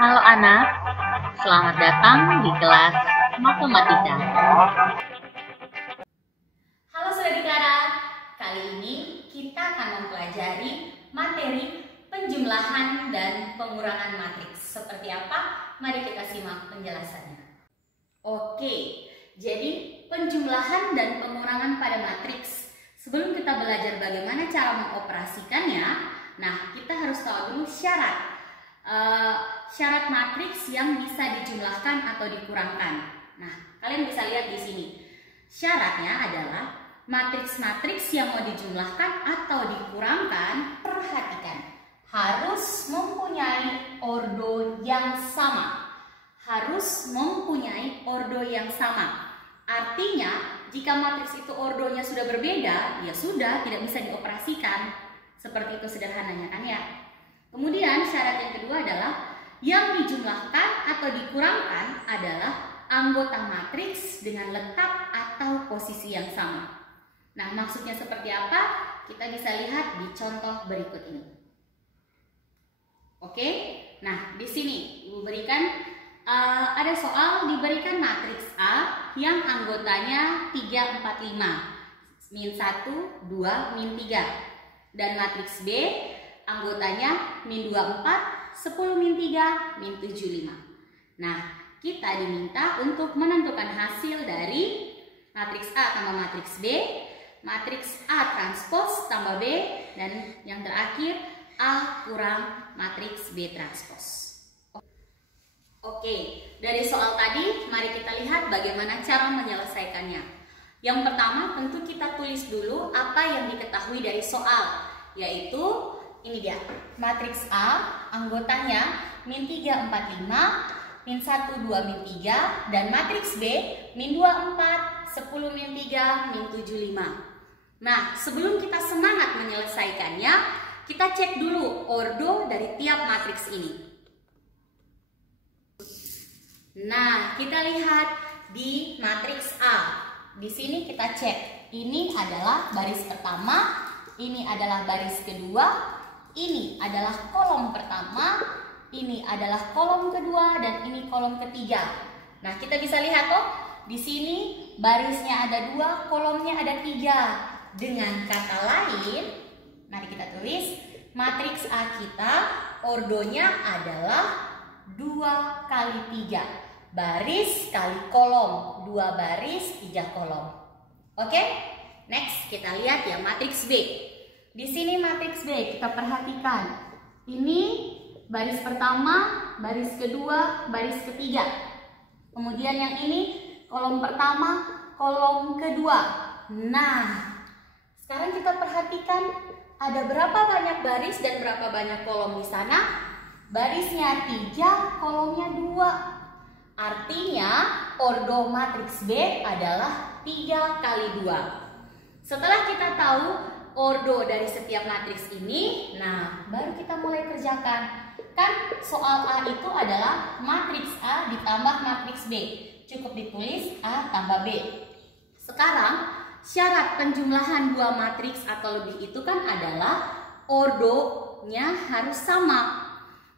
Halo anak, selamat datang di kelas Matematika. Halo Saudara, kali ini kita akan mempelajari materi penjumlahan dan pengurangan matriks. Seperti apa? Mari kita simak penjelasannya. Oke, jadi penjumlahan dan pengurangan pada matriks. Sebelum kita belajar bagaimana cara mengoperasikannya, nah kita harus tahu dulu syarat matriks yang bisa dijumlahkan atau dikurangkan. Nah, kalian bisa lihat di sini. Syaratnya adalah matriks-matriks yang mau dijumlahkan atau dikurangkan, perhatikan, harus mempunyai ordo yang sama. Harus mempunyai ordo yang sama. Artinya, jika matriks itu ordonya sudah berbeda, ya sudah tidak bisa dioperasikan. Seperti itu sederhananya kan ya. Kemudian syarat yang kedua adalah yang dijumlahkan atau dikurangkan adalah anggota matriks dengan letak atau posisi yang sama. Nah, maksudnya seperti apa? Kita bisa lihat di contoh berikut ini. Oke, nah di sini Ibu berikan ada soal diberikan matriks A yang anggotanya 3, 4, 5, min 1, 2, min 3, dan matriks B anggotanya min 2, 4, 10, min 3, min 7, 5. Nah, kita diminta untuk menentukan hasil dari matriks A tambah matriks B, matriks A transpos tambah B, dan yang terakhir A kurang matriks B transpos. Oke, dari soal tadi mari kita lihat bagaimana cara menyelesaikannya. Yang pertama tentu kita tulis dulu apa yang diketahui dari soal, yaitu ini dia, matriks A anggotanya min 3, 4, 5, min 1, 2, min 3, dan matriks B min 2, 4, 10, min 3, min 7, 5. Nah, sebelum kita semangat menyelesaikannya, kita cek dulu ordo dari tiap matriks ini. Nah, kita lihat di matriks A. Di sini kita cek. Ini adalah baris pertama, ini adalah baris kedua, ini adalah kolom pertama, ini adalah kolom kedua, dan ini kolom ketiga. Nah, kita bisa lihat di sini barisnya ada 2, kolomnya ada 3. Dengan kata lain, mari kita tulis matriks A kita ordonya adalah 2 kali 3. Baris kali kolom, 2 baris 3 kolom. Oke? Next kita lihat ya matriks B. Di sini matriks B kita perhatikan. Ini baris pertama, baris kedua, baris ketiga. Kemudian yang ini kolom pertama, kolom kedua. Nah, sekarang kita perhatikan ada berapa banyak baris dan berapa banyak kolom di sana? Barisnya 3, kolomnya 2. Artinya ordo matriks B adalah 3 kali 2. Setelah kita tahu ordo dari setiap matriks ini, nah baru kita mulai kerjakan. Kan soal A itu adalah matriks A ditambah matriks B. Cukup ditulis A tambah B. Sekarang syarat penjumlahan 2 matriks atau lebih itu kan adalah ordonya harus sama.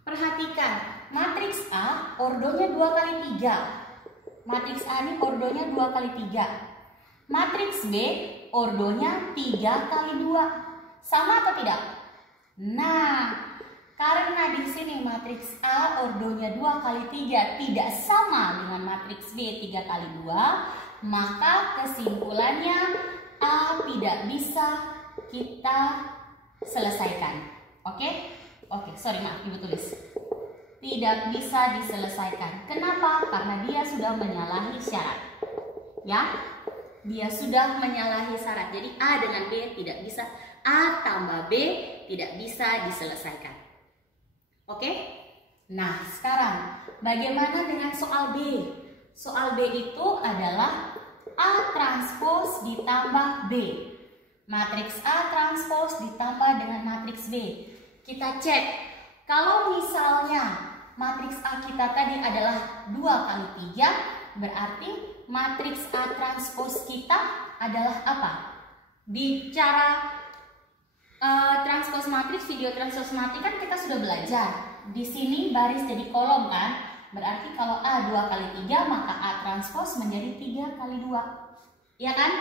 Perhatikan, matriks A ordonya 2 kali 3. Matriks A ini ordonya 2 kali 3. Matriks B ordonya 3 kali 2. Sama atau tidak? Nah, karena di sini matriks A ordonya 2 kali 3 tidak sama dengan matriks B 3 kali 2, maka kesimpulannya A tidak bisa kita selesaikan. Oke? Oke, sorry maaf, Ibu tulis. Tidak bisa diselesaikan. Kenapa? Karena dia sudah menyalahi syarat. Ya? Dia sudah menyalahi syarat. Jadi A dengan B tidak bisa, A tambah B tidak bisa diselesaikan. Oke? Nah, sekarang bagaimana dengan soal B? Soal B itu adalah A transpos ditambah B. Matriks A transpos ditambah dengan matriks B. Kita cek, kalau misalnya matriks A kita tadi adalah 2 kali 3, berarti matriks A transpos kita adalah apa? Bicara transpos matriks, video transpos matriks kan kita sudah belajar. di sini baris jadi kolom kan? Berarti kalau A 2 kali 3, maka A transpose menjadi 3 kali 2. Iya kan?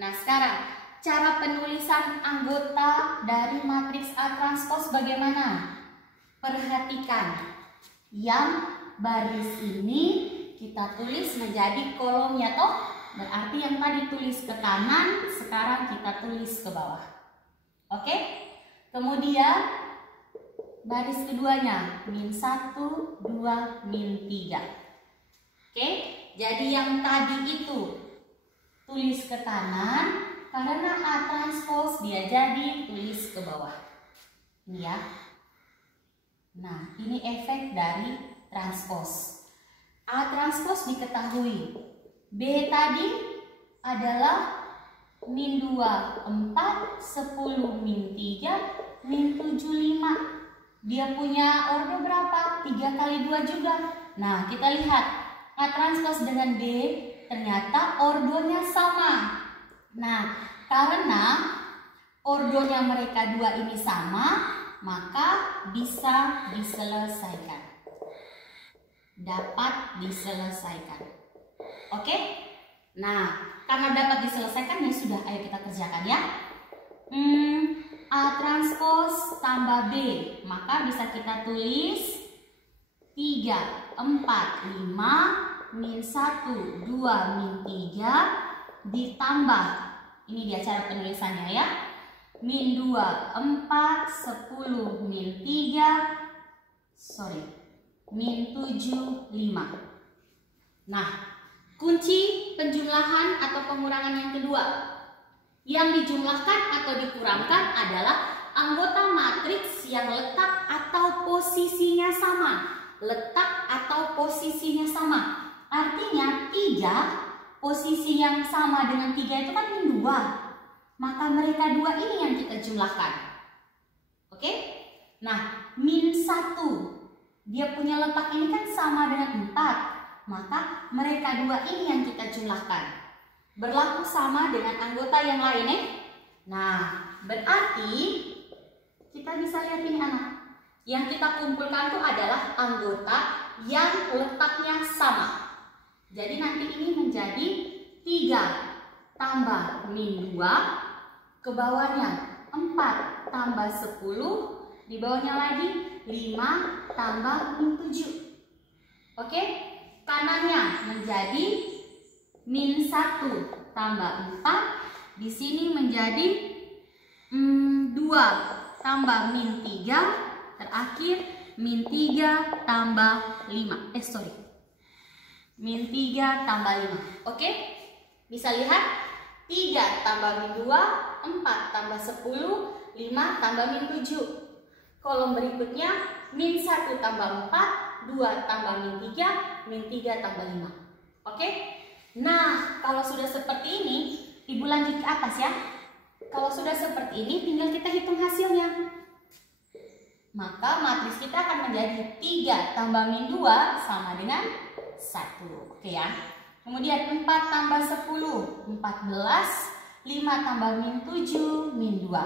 Nah, sekarang cara penulisan anggota dari matriks A transpose bagaimana? Perhatikan. Yang baris ini kita tulis menjadi kolomnya toh. Berarti yang tadi tulis ke kanan, sekarang kita tulis ke bawah. Oke? Kemudian baris keduanya, min 1, 2, min 3. Oke, jadi yang tadi itu tulis ke kanan, karena A transpose dia jadi tulis ke bawah. Ini ya. Nah, ini efek dari transpose. A transpose diketahui. B tadi adalah min 2, 4, 10, min 3, min 7, 5. Dia punya ordo berapa? 3 kali 2 juga. Nah, kita lihat A transpose dengan D ternyata ordonya sama. Nah, karena ordonya mereka dua ini sama, maka bisa diselesaikan. Dapat diselesaikan. Oke? Nah, karena dapat diselesaikan ya sudah, ayo kita kerjakan ya. A transpose tambah B, maka bisa kita tulis 3, 4, 5, min 1, 2, min 3 ditambah, ini dia cara penulisannya ya, min 2, 4, 10, min 3, min 7, 5. Nah, kunci penjumlahan atau pengurangan yang kedua. Yang dijumlahkan atau dikurangkan adalah anggota matriks yang letak atau posisinya sama. Letak atau posisinya sama. Artinya 3, posisi yang sama dengan 3 itu kan min 2. Maka mereka dua ini yang kita jumlahkan. Oke? Nah, min 1. Dia punya letak ini kan sama dengan 4. Maka mereka dua ini yang kita jumlahkan. Berlaku sama dengan anggota yang lainnya. Nah, berarti kita bisa lihat ini anak. Yang kita kumpulkan itu adalah anggota yang letaknya sama. Jadi nanti ini menjadi 3 tambah min 2, ke bawahnya 4 tambah 10, di bawahnya lagi 5 tambah min 7. Oke? Kanannya menjadi min 1 tambah 4, di sini menjadi 2 tambah min 3, terakhir min 3 tambah 5. Min 3 tambah 5. Oke? Bisa lihat 3 tambah min 2, 4 tambah 10, 5 tambah min 7. Kolom berikutnya min 1 tambah 4, 2 tambah min 3, min 3 tambah 5. Oke? Nah, kalau sudah seperti ini, Ibu lanjut ke atas ya. Kalau sudah seperti ini, tinggal kita hitung hasilnya. Maka matriks kita akan menjadi 3 tambah min 2 sama dengan 1. Oke ya. Kemudian 4 tambah 10, 14. 5 tambah min 7, min 2.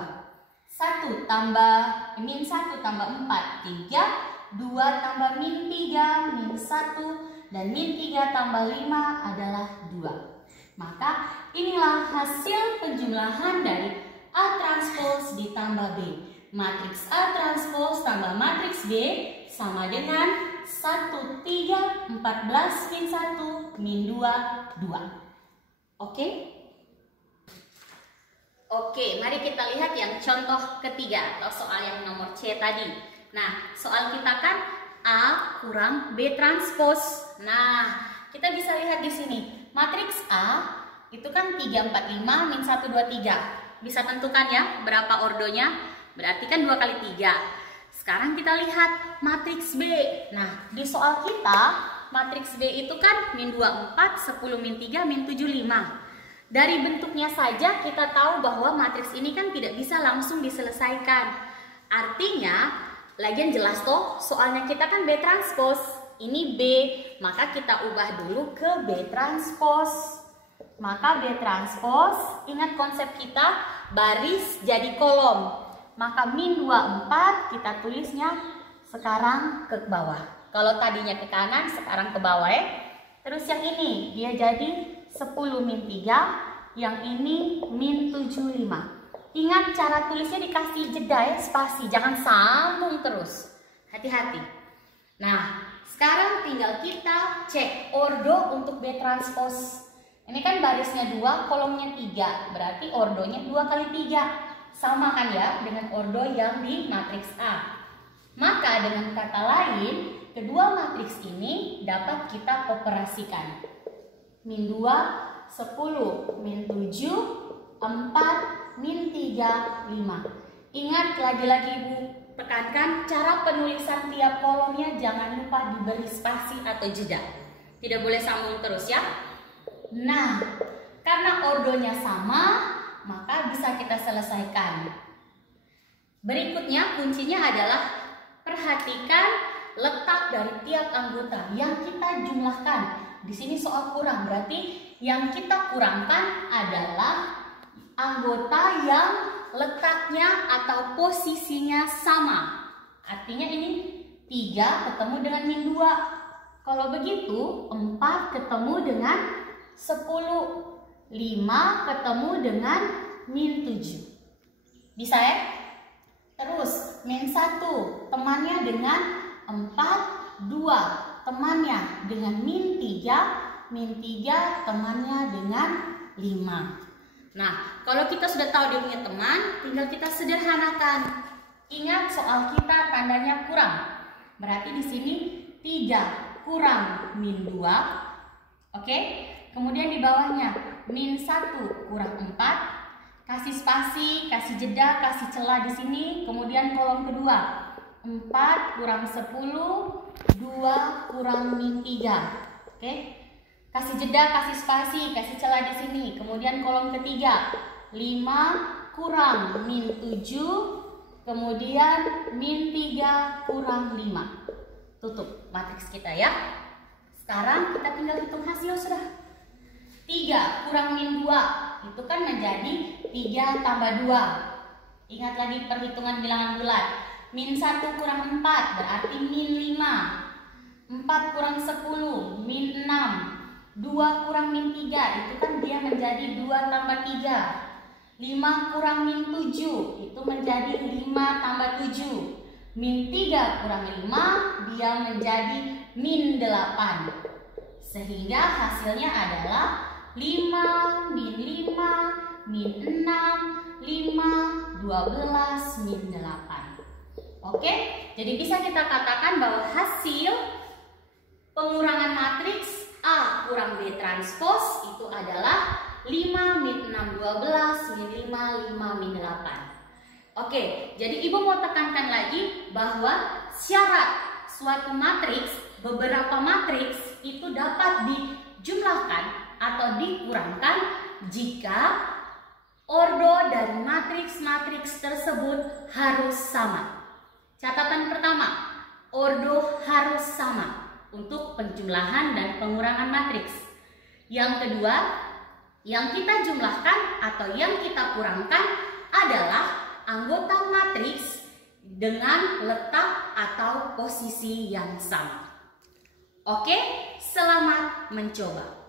1 tambah min 1 tambah 4, 3. 2 tambah min 3, min 1. Dan min 3 tambah 5 adalah 2. Maka inilah hasil penjumlahan dari A transpose ditambah B. Matriks A transpose tambah matriks B sama dengan 1, 3, 14, min 1, min 2, 2. Oke? Oke, mari kita lihat yang contoh ketiga atau soal yang nomor C tadi. Nah, soal kita kan A kurang B transpose. Nah, kita bisa lihat di sini. Matriks A itu kan 3, 4, 5, min 1, 2, 3. Bisa tentukan ya berapa ordonya. Berarti kan 2 kali 3. Sekarang kita lihat matriks B. Nah, di soal kita matriks B itu kan min 2, 4, 10, min 3, min 7, 5. Dari bentuknya saja kita tahu bahwa matriks ini kan tidak bisa langsung diselesaikan. Artinya, lagian jelas toh, soalnya kita kan B transpose, ini B, maka kita ubah dulu ke B transpose. Maka B transpose, ingat konsep kita, baris jadi kolom. Maka min 2, 4, kita tulisnya sekarang ke bawah. Kalau tadinya ke kanan, sekarang ke bawah ya. Terus yang ini, dia jadi 10 min 3, yang ini min 75. Ingat cara tulisnya dikasih jeda ya, spasi, jangan sambung terus. Hati-hati. Nah, sekarang tinggal kita cek ordo untuk B transpose. Ini kan barisnya 2, kolomnya 3, berarti ordonya 2 kali 3. Sama kan ya dengan ordo yang di matriks A. Maka dengan kata lain, kedua matriks ini dapat kita operasikan. Min 2, 10, min 7, 4, min 3, 5. Ingat lagi-lagi Ibu tekankan cara penulisan tiap kolomnya jangan lupa diberi spasi atau jeda. Tidak boleh sambung terus ya. Nah, karena ordonya sama, maka bisa kita selesaikan. Berikutnya kuncinya adalah perhatikan letak dari tiap anggota yang kita jumlahkan. Di sini soal kurang, berarti yang kita kurangkan adalah anggota yang letaknya atau posisinya sama. Artinya ini 3 ketemu dengan min 2. Kalau begitu 4 ketemu dengan 10. 5 ketemu dengan min 7. Bisa ya? Terus min 1 temannya dengan 4, 2 temannya dengan min 3, min 3 temannya dengan 5. Nah, kalau kita sudah tahu dia punya teman, tinggal kita sederhanakan. Ingat soal kita tandanya kurang. Berarti di sini 3 kurang min 2. Oke? Kemudian di bawahnya min 1 kurang 4. Kasih spasi, kasih jeda, kasih celah di sini. Kemudian kolom kedua 4 kurang 10, 2 kurang min 3. Oke? Kasih jeda, kasih spasi, kasih celah di sini. Kemudian kolom ketiga 5 kurang min 7, kemudian min 3 kurang 5. Tutup matriks kita ya. Sekarang kita tinggal hitung hasil sudah. 3 kurang min 2 itu kan menjadi 3 tambah 2. Ingat lagi perhitungan bilangan bulat. Min 1 kurang 4 berarti min 5. 4 kurang 10 min 6. 2 kurang min 3 itu kan dia menjadi 2 tambah 3. 5 kurang min 7 itu menjadi 5 tambah 7. Min 3 kurang 5 dia menjadi min 8. Sehingga hasilnya adalah 5 min 5 min 6 5 12 min 8. Oke, jadi bisa kita katakan bahwa hasil pengurangan matriks A kurang B transpose itu adalah 5 min 6 12 min 5 5 min 8. Oke, jadi Ibu mau tekankan lagi bahwa syarat suatu matriks, beberapa matriks itu dapat dijumlahkan atau dikurangkan jika ordo dari matriks-matriks tersebut harus sama. Catatan pertama, ordo harus sama untuk penjumlahan dan pengurangan matriks. Yang kedua, yang kita jumlahkan atau yang kita kurangkan adalah anggota matriks dengan letak atau posisi yang sama. Oke, selamat mencoba.